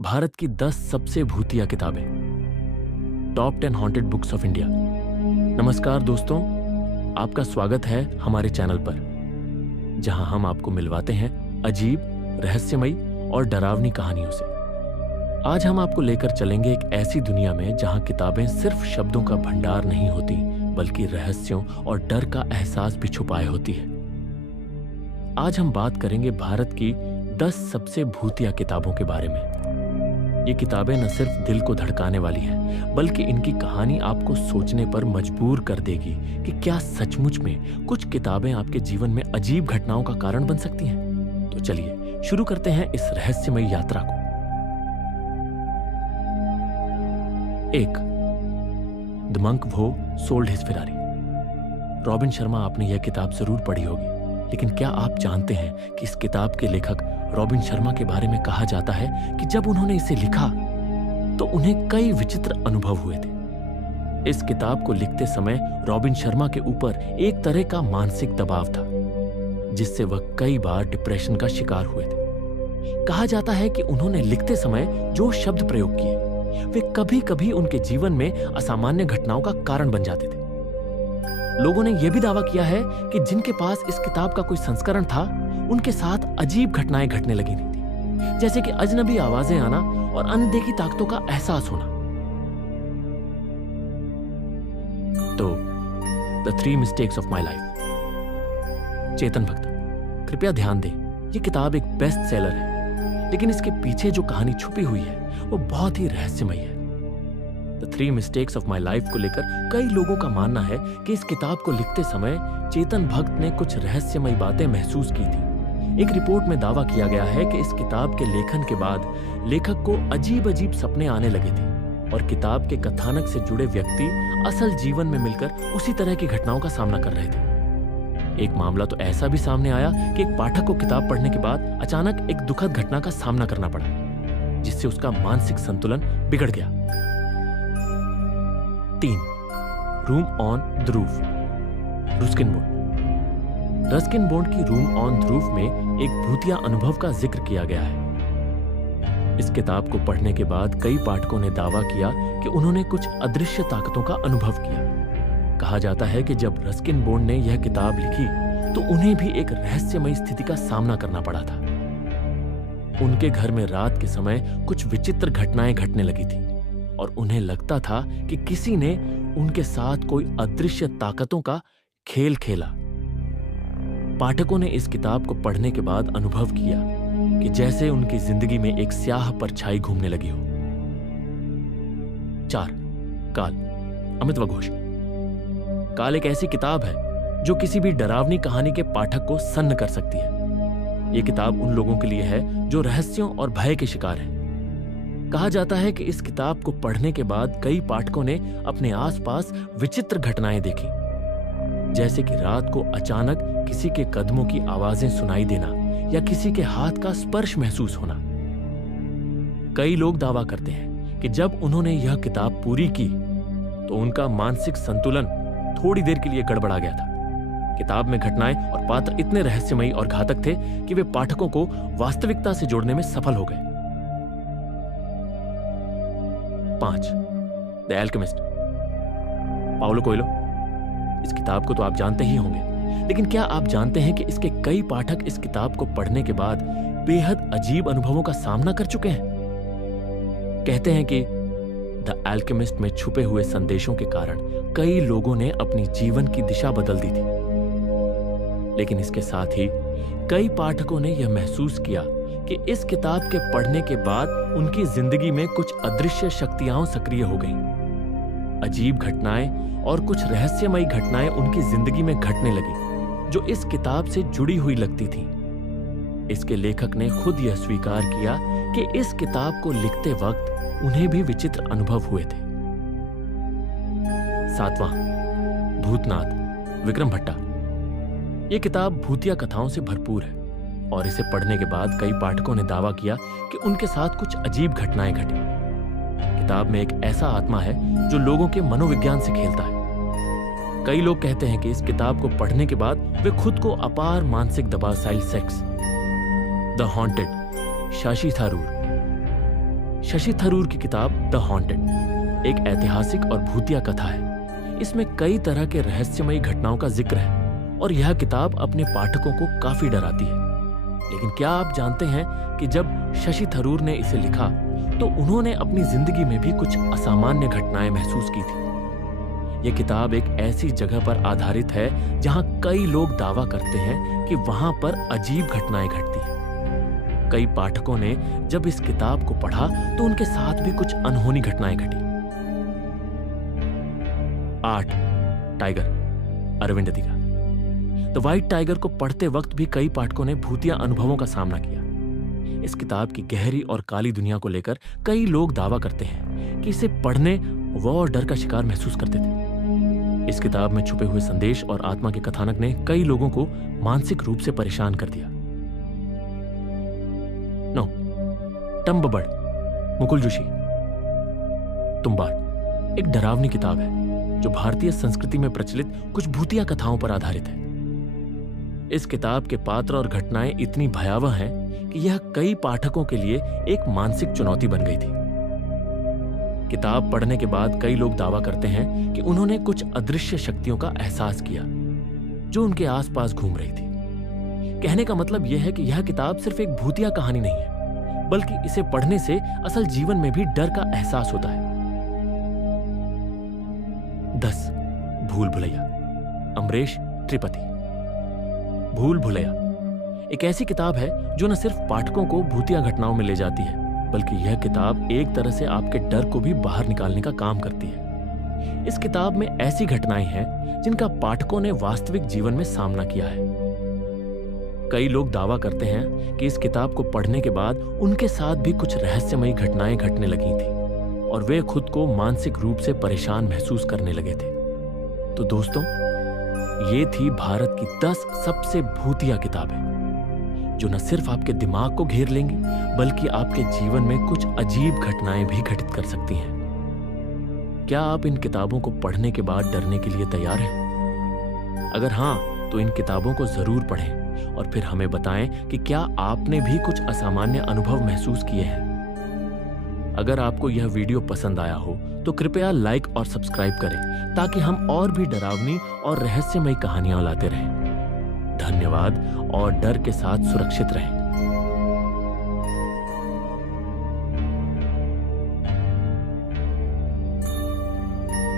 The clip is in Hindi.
भारत की 10 सबसे भूतिया किताबें, top 10 haunted books of India. नमस्कार दोस्तों, आपका स्वागत है हमारे चैनल पर, जहां हम आपको मिलवाते हैं अजीब, रहस्यमयी और डरावनी कहानियों से। आज हम आपको लेकर चलेंगे एक ऐसी दुनिया में जहां किताबें सिर्फ शब्दों का भंडार नहीं होती, बल्कि रहस्यों और डर का एहसास भी छुपाए होती है। आज हम बात करेंगे भारत की 10 सबसे भूतिया किताबों के बारे में। ये किताबें न सिर्फ दिल को धड़काने वाली हैं, बल्कि इनकी कहानी आपको सोचने पर मजबूर कर देगी कि क्या सचमुच में कुछ किताबें आपके जीवन में अजीब घटनाओं का कारण बन सकती हैं। तो चलिए शुरू करते हैं इस रहस्यमयी यात्रा को। 1. द मंक वो sold his Ferrari. Robin Sharma, आपने यह किताब जरूर पढ़ी होगी, लेकिन क्या आप जानते हैं कि इस किताब के लेखक रॉबिन शर्मा के बारे में कहा जाता है कि जब उन्होंने इसे लिखा तो उन्हें कई विचित्र अनुभव हुए थे। इस किताब को लिखते समय रॉबिन शर्मा के ऊपर एक तरह का मानसिक दबाव था, जिससे वह कई बार डिप्रेशन का शिकार हुए थे। कहा जाता है कि उन्होंने लिखते समय जो शब्द प्रयोग किए वे कभी कभी उनके जीवन में असामान्य घटनाओं का कारण बन जाते थे। लोगों ने यह भी दावा किया है कि जिनके पास इस किताब का कोई संस्करण था, उनके साथ अजीब घटनाएं घटने लगी नहीं थी, जैसे कि अजनबी आवाजें आना और अनदेखी ताकतों का एहसास होना। तो the 3 mistakes of my life. Chetan Bhagat, कृपया ध्यान दें, यह किताब एक बेस्ट सेलर है, लेकिन इसके पीछे जो कहानी छुपी हुई है वो बहुत ही रहस्यमयी है। The 3 mistakes of my life को लेकर कई लोगों का मानना है कि इस किताब को लिखते समय चेतन भगत ने कुछ रहस्यमयी बातें महसूस की थी। एक रिपोर्ट में दावा किया गया है कि इस किताब के लेखन के बाद लेखक को अजीब अजीब सपने आने लगे थे और किताब के कथानक से जुड़े व्यक्ति असल जीवन में मिलकर उसी तरह की घटनाओं का सामना कर रहे थे। एक मामला तो ऐसा भी सामने आया कि एक पाठक को किताब पढ़ने के बाद अचानक एक दुखद घटना का सामना करना पड़ा, जिससे उसका मानसिक संतुलन बिगड़ गया। 3. Room on the roof. Ruskin bond. Ruskin bond की रूम ऑन द रूफ में एक भूतिया अनुभव का जिक्र किया गया है। इस किताब को पढ़ने के बाद कई पाठकों ने दावा किया कि उन्होंने कुछ अदृश्य ताकतों का अनुभव किया। कहा जाता है कि जब रस्किन बॉन्ड ने यह किताब लिखी तो उन्हें भी एक रहस्यमयी स्थिति का सामना करना पड़ा था। उनके घर में रात के समय कुछ विचित्र घटनाएं घटने लगी थी और उन्हें लगता था कि किसी ने उनके साथ कोई अदृश्य ताकतों का खेल खेला। पाठकों ने इस किताब को पढ़ने के बाद अनुभव किया कि जैसे उनकी जिंदगी में एक स्याह परछाई घूमने लगी हो। 4. काल। अमिताभ घोष। काल एक ऐसी किताब है जो किसी भी डरावनी कहानी के पाठक को सन्न कर सकती है। यह किताब उन लोगों के लिए है जो रहस्यों और भय के शिकार हैं। कहा जाता है कि इस किताब को पढ़ने के बाद कई पाठकों ने अपने आसपास विचित्र घटनाएं देखी, जैसे कि रात को अचानक किसी के कदमों की आवाजें सुनाई देना या किसी के हाथ का स्पर्श महसूस होना। कई लोग दावा करते हैं कि जब उन्होंने यह किताब पूरी की तो उनका मानसिक संतुलन थोड़ी देर के लिए गड़बड़ा गया था। किताब में घटनाएं और पात्र इतने रहस्यमयी और घातक थे कि वे पाठकों को वास्तविकता से जोड़ने में सफल हो गए। 5. The alchemist. Paulo Coelho. इस किताब को तो आप जानते ही होंगे, लेकिन क्या आप जानते हैं कि इसके कई पाठक इस किताब को पढ़ने के बाद बेहद अजीब अनुभवों का सामना कर चुके हैं। कहते हैं कि द एल्केमिस्ट में छुपे हुए संदेशों के कारण कई लोगों ने अपनी जीवन की दिशा बदल दी थी। लेकिन इसके साथ ही कई पाठकों ने यह महसूस किया कि इस किताब के पढ़ने के बाद उनकी जिंदगी में कुछ अदृश्य शक्तियां सक्रिय हो गईं। अजीब घटनाएं और कुछ रहस्यमयी घटनाएं उनकी जिंदगी में घटने लगी, जो इस किताब से जुड़ी हुई लगती थी। इसके लेखक ने खुद यह स्वीकार किया कि इस किताब को लिखते वक्त उन्हें भी विचित्र अनुभव हुए थे। 7. भूतनाथ। विक्रम भट्टा। यह किताब भूतिया कथाओं से भरपूर है और इसे पढ़ने के बाद कई पाठकों ने दावा किया कि उनके साथ कुछ अजीब घटनाएं घटी। किताब में एक ऐसा आत्मा है जो लोगों के मनोविज्ञान से खेलता है। कई लोग कहते हैं कि इस किताब को पढ़ने के बाद वे खुद को अपार मानसिक दबाव साइल सेक्स, द हॉन्टेड, शशि थरूर। शशि थरूर की किताब द हॉन्टेड एक ऐतिहासिक और भूतिया कथा है। इसमें कई तरह के रहस्यमयी घटनाओं का जिक्र है और यह किताब अपने पाठकों को काफी डराती है। लेकिन क्या आप जानते हैं कि जब शशि थरूर ने इसे लिखा तो उन्होंने अपनी जिंदगी में भी कुछ असामान्य घटनाएं महसूस की थी। यह किताब एक ऐसी जगह पर आधारित है जहां कई लोग दावा करते हैं कि वहां पर अजीब घटनाएं घटती हैं। कई पाठकों ने जब इस किताब को पढ़ा तो उनके साथ भी कुछ अनहोनी घटनाएं घटी। 8 tiger, Aravind Adiga. The White Tiger को पढ़ते वक्त भी कई पाठकों ने भूतिया अनुभवों का सामना किया। इस किताब की गहरी और काली दुनिया को लेकर कई लोग दावा करते हैं कि इसे पढ़ने वो और डर का शिकार महसूस करते थे। इस किताब में छुपे हुए संदेश और आत्मा के कथानक ने कई लोगों को मानसिक रूप से परेशान कर दिया। 9 टम्बबड़, मुकुल जोशी। तुम्बाड एक डरावनी किताब है जो भारतीय संस्कृति में प्रचलित कुछ भूतिया कथाओं पर आधारित है। इस किताब के पात्र और घटनाएं इतनी भयावह हैं कि यह कई पाठकों के लिए एक मानसिक चुनौती बन गई थी। किताब पढ़ने के बाद कई लोग दावा करते हैं कि उन्होंने कुछ अदृश्य शक्तियों का एहसास किया जो उनके आसपास घूम रही थी। कहने का मतलब यह है कि यह किताब सिर्फ एक भूतिया कहानी नहीं है, बल्कि इसे पढ़ने से असल जीवन में भी डर का एहसास होता है। 10 भूल भुलैया, अमरीश त्रिपाठी। भूल भुलैया एक ऐसी किताब है जो न सिर्फ पाठकों को भूतिया घटनाओं में ले जाती है, बल्कि यह किताब एक तरह से आपके डर को भी बाहर निकालने का काम करती है। इस किताब में ऐसी घटनाएं हैं जिनका पाठकों ने वास्तविक जीवन में सामना किया है। कई लोग दावा करते हैं कि इस किताब को पढ़ने के बाद उनके साथ भी कुछ रहस्यमयी घटनाएं घटने लगी थी और वे खुद को मानसिक रूप से परेशान महसूस करने लगे थे। तो दोस्तों, ये थी भारत की 10 सबसे भूतिया किताबें जो न सिर्फ आपके दिमाग को घेर लेंगी, बल्कि आपके जीवन में कुछ अजीब घटनाएं भी घटित कर सकती हैं। क्या आप इन किताबों को पढ़ने के बाद डरने के लिए तैयार हैं? अगर हां, तो इन किताबों को जरूर पढ़ें और फिर हमें बताएं कि क्या आपने भी कुछ असामान्य अनुभव महसूस किए हैं। अगर आपको यह वीडियो पसंद आया हो तो कृपया लाइक और सब्सक्राइब करें ताकि हम और भी डरावनी और रहस्यमयी कहानियां लाते रहें। धन्यवाद और डर के साथ सुरक्षित रहें।